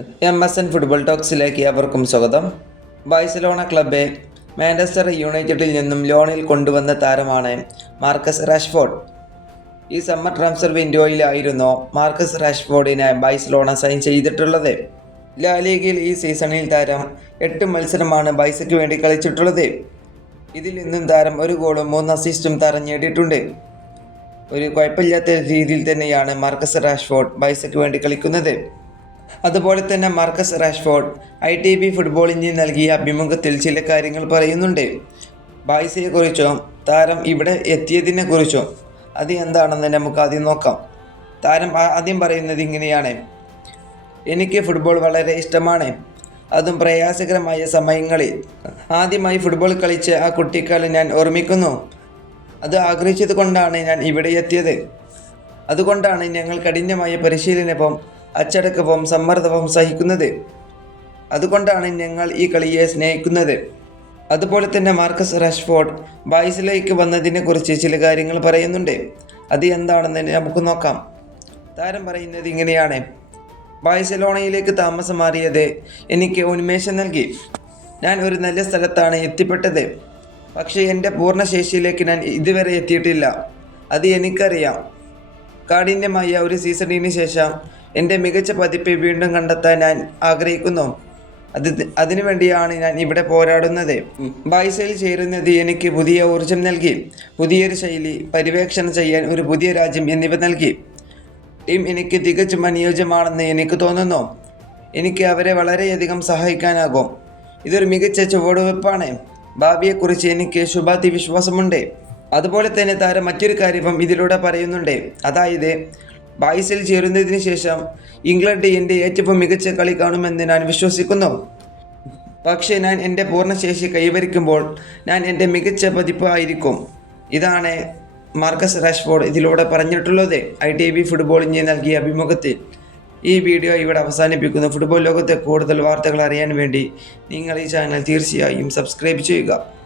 M S N football ടോക്സിലേക്ക് അവർക്കും സ്വാഗതം. ബാഴ്സലോണ ക്ലബ്ബെ മാഞ്ചസ്റ്റർ യുണൈറ്റഡിൽ നിന്നും ലോണിൽ കൊണ്ടുവന്ന താരമാണ് മാർക്കസ് റാഷ്ഫോർഡ്. ഈ സമ്മർ ട്രാൻസ്ഫർ വിൻഡോയിലായിരുന്നു മാർക്കസ് റാഷ്ഫോർഡിനെ ബൈസലോണ സൈൻ ചെയ്തിട്ടുള്ളത്. ലാ ലീഗയിൽ ഈ സീസണിൽ താരം എട്ട് മത്സരമാണ് ബൈസയ്ക്ക് വേണ്ടി കളിച്ചിട്ടുള്ളത്. ഇതിൽ നിന്നും താരം ഒരു ഗോളും മൂന്ന് അസിസ്റ്റും താരം നേടിയിട്ടുണ്ട്. ഒരു കുഴപ്പമില്ലാത്ത രീതിയിൽ തന്നെയാണ് മാർക്കസ് റാഷ്ഫോർഡ് ബൈസയ്ക്ക് വേണ്ടി കളിക്കുന്നത്. അതുപോലെ തന്നെ Marcus Rashford I T B ഫുട്ബോളിന് നൽകിയ അഭിമുഖത്തിൽ ചില കാര്യങ്ങൾ പറയുന്നുണ്ട്. ബായ്സയെക്കുറിച്ചും താരം ഇവിടെ എത്തിയതിനെക്കുറിച്ചോ. അത് എന്താണെന്ന് നമുക്ക് ആദ്യം നോക്കാം. താരം ആദ്യം പറയുന്നത് ഇങ്ങനെയാണ്. എനിക്ക് ഫുട്ബോൾ വളരെ ഇഷ്ടമാണ്. അതും പ്രയാസകരമായ സമയങ്ങളിൽ. ആദ്യമായി ഫുട്ബോൾ കളിച്ച ആ കുട്ടിക്കാലം ഞാൻ ഓർമ്മിക്കുന്നു. അത് ആഗ്രഹിച്ചത് കൊണ്ടാണ് ഞാൻ ഇവിടെ എത്തിയത്. അതുകൊണ്ടാണ് ഞങ്ങൾ കഠിനമായ പരിശീലനവും അച്ചടക്കവും സമ്മർദ്ദവും സഹിക്കുന്നത്. അതുകൊണ്ടാണ് ഞങ്ങൾ ഈ കളിയെ സ്നേഹിക്കുന്നത്. അതുപോലെ തന്നെ മാർക്കസ് റഷ്ഫോർഡ് ബായ്സിലേക്ക് വന്നതിനെക്കുറിച്ച് ചില കാര്യങ്ങൾ പറയുന്നുണ്ട്. അത് എന്താണെന്ന് നമുക്ക് നോക്കാം. താരം പറയുന്നത് ഇങ്ങനെയാണ്. ബാഴ്സലോണയിലേക്ക് താമസം മാറിയത് എനിക്ക് ഉന്മേഷം നൽകി. ഞാൻ ഒരു നല്ല സ്ഥലത്താണ് എത്തിപ്പെട്ടത്. പക്ഷേ എന്റെ പൂർണ ശേഷിയിലേക്ക് ഞാൻ ഇതുവരെ എത്തിയിട്ടില്ല. അത് എനിക്കറിയാം. കാഠിന്യമായ ഒരു സീസണിന് ശേഷം എന്റെ മികച്ച പതിപ്പ് വീണ്ടും കണ്ടെത്താൻ ഞാൻ ആഗ്രഹിക്കുന്നു. അത് അതിനു വേണ്ടിയാണ് ഞാൻ ഇവിടെ പോരാടുന്നത്. ബായ്സയിൽ ചേരുന്നത് എനിക്ക് പുതിയ ഊർജം നൽകി. പുതിയൊരു ശൈലി പര്യവേക്ഷണം ചെയ്യാൻ ഒരു പുതിയ രാജ്യം എന്നിവ നൽകി. ടീം എനിക്ക് തികച്ചും അനുയോജ്യമാണെന്ന് എനിക്ക് തോന്നുന്നു. എനിക്ക് അവരെ വളരെയധികം സഹായിക്കാനാകും. ഇതൊരു മികച്ച ചുവടുവെപ്പാണ് ഭാവിയെക്കുറിച്ച് എനിക്ക് ശുഭാതി വിശ്വാസമുണ്ട് അതുപോലെ തന്നെ താരം മറ്റൊരു കാര്യവും ഇതിലൂടെ പറയുന്നുണ്ട്. അതായത് ബായ്സിൽ ചേരുന്നതിന് ശേഷം ഇംഗ്ലണ്ട് എന്റെ ഏറ്റവും മികച്ച കളി കാണുമെന്ന് ഞാൻ വിശ്വസിക്കുന്നു. പക്ഷേ ഞാൻ എന്റെ പൂർണശേഷി കൈവരിക്കുമ്പോൾ ഞാൻ എന്റെ മികച്ച പതിപ്പ് ആയിരിക്കും. ഇതാണ് മാർക്കസ് റാഷ്ഫോർഡ് ഇതിലൂടെ പറഞ്ഞിട്ടുള്ളത്. ഐ ടി ബി ഫുട്ബോളിന് നൽകിയ അഭിമുഖത്തിൽ. ഈ വീഡിയോ ഇവിടെ അവസാനിപ്പിക്കുന്നു. ഫുട്ബോൾ ലോകത്തെ കൂടുതൽ വാർത്തകൾ അറിയാൻ വേണ്ടി നിങ്ങൾ ഈ ചാനൽ തീർച്ചയായും സബ്സ്ക്രൈബ് ചെയ്യുക.